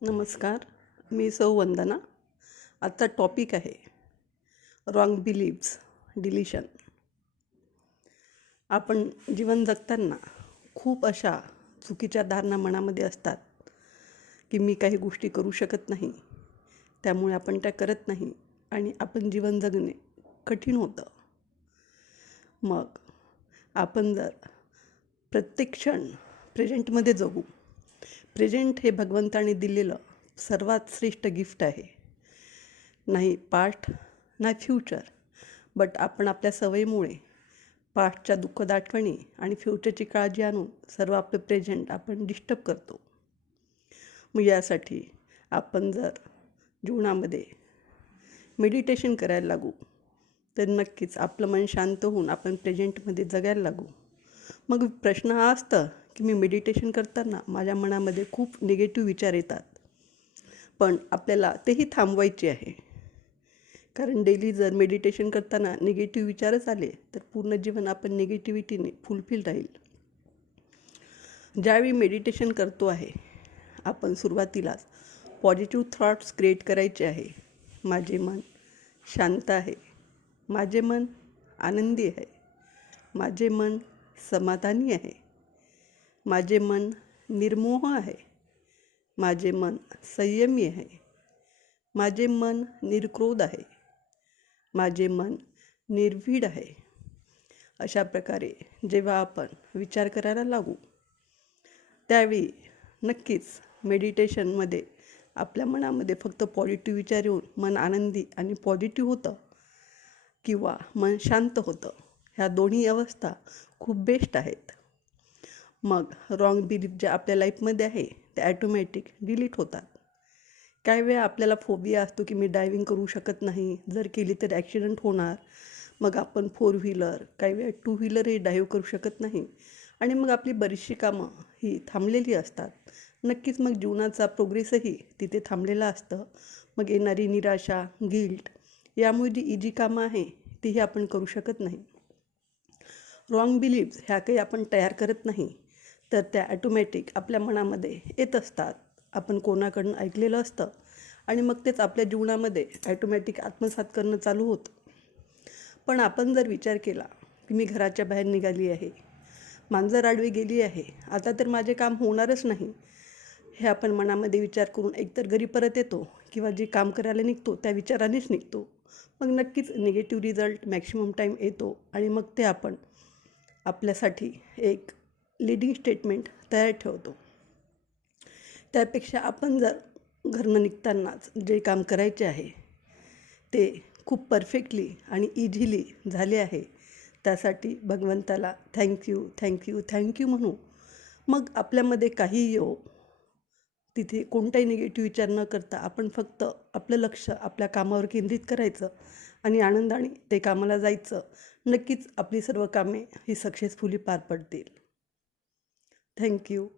नमस्कार. मी सौ वंदना. आजचा टॉपिक आहे रॉंग बिलीव्स डिलीशन. आपण जीवन जगताना खूप अशा चुकीच्या धारणा मनामध्ये असतात की मी काही गोष्टी करू शकत नाही, त्यामुळे आपण त्या करत नाही आणि आपण जीवन जगणे कठीण होतं. मग आपण जर प्रत्येक क्षण प्रेझेंटमध्ये जगू. प्रेझेंट हे भगवंताने दिलेलं सर्वात श्रेष्ठ गिफ्ट आहे. नाही पास्ट ना फ्युचर, बट आपण आपल्या सवयीमुळे पास्टच्या दुःखद आठवणी आणि फ्युचरची काळजी आणून सर्व आपलं प्रेझेंट आपण डिस्टर्ब करतो. मग यासाठी आपण जर जीवनामध्ये मेडिटेशन करायला लागू तर नक्कीच आपलं मन शांत होऊन आपण प्रेझेंटमध्ये जगायला लागू. मग प्रश्न हा असतं की मी मेडिटेशन करताना माझ्या मनामध्ये खूप निगेटिव्ह विचार येतात, पण आपल्याला तेही थांबवायचे आहे. कारण डेली जर मेडिटेशन करताना निगेटिव्ह विचारच आले तर पूर्ण जीवन आपण निगेटिव्हिटीने फुलफिल राहील. ज्यावेळी मेडिटेशन करतो आहे आपण सुरुवातीलाच पॉझिटिव्ह थॉट्स क्रिएट करायचे आहे. माझे मन शांत आहे, माझे मन आनंदी आहे, माझे मन समाधानी आहे, माझे मन निर्मोह आहे, माझे मन संयमी आहे, माझे मन निर्क्रोध आहे, माझे मन निर्भीड आहे. अशा प्रकारे जेव्हा आपण विचार करायला लागू त्यावेळी नक्कीच मेडिटेशनमध्ये आपल्या मनामध्ये फक्त पॉझिटिव्ह विचार येऊन मन आनंदी आणि पॉझिटिव्ह होतं किंवा मन शांत होतं. ह्या दोन्ही अवस्था खूप बेस्ट आहेत. मग रॉंग बिलीफ जे आपल्या लाईफमध्ये आहे ते ॲटोमॅटिक डिलीट होतात. काही वेळा आपल्याला फोबिया असतो की मी ड्रायव्हिंग करू शकत नाही, जर केली तर ॲक्सिडेंट होणार. मग आपण 4 व्हीलर काही वेळा 2 व्हीलरही ड्राईव्ह करू शकत नाही आणि मग आपली बरीचशी कामं ही थांबलेली असतात. नक्कीच मग जीवनाचा प्रोग्रेसही तिथे थांबलेला असतं. मग येणारी निराशा, गिल्ट यामुळे जी इजी कामं आहे तीही आपण करू शकत नाही. रॉंग बिलीव्स ह्या काही आपण तयार करत नाही तर त्या ॲटोमॅटिक आपल्या मनामध्ये येत असतात. आपण कोणाकडून ऐकलेलं असतं आणि मग तेच आपल्या जीवनामध्ये ॲटोमॅटिक आत्मसात करणं चालू होतं. पण आपण जर विचार केला की मी घराच्या बाहेर निघाली आहे, मांजर आडवी गेली आहे, आता तर माझे काम होणारच नाही, हे आपण मनामध्ये विचार करून एकतर घरी परत येतो किंवा जे काम करायला निघतो त्या विचारानेच निघतो. मग नक्कीच निगेटिव्ह रिझल्ट मॅक्सिमम टाईम येतो आणि मग ते आपण आपल्यासाठी एक लीडिंग स्टेटमेंट तयार ठेवतो. त्यापेक्षा आपण जर घरनं निघतानाच जे काम करायचे आहे ते खूप परफेक्टली आणि इझिली झाले आहे, त्यासाठी भगवंताला थँक्यू म्हणू. मग आपल्यामध्ये काहीही येवो, तिथे कोणताही निगेटिव्ह विचार न करता आपण फक्त आपलं लक्ष आपल्या कामावर केंद्रित करायचं आणि आनंदाने ते कामाला जायचं. नक्कीच आपली सर्व कामे ही सक्सेसफुली पार पडतील. थँक्यू.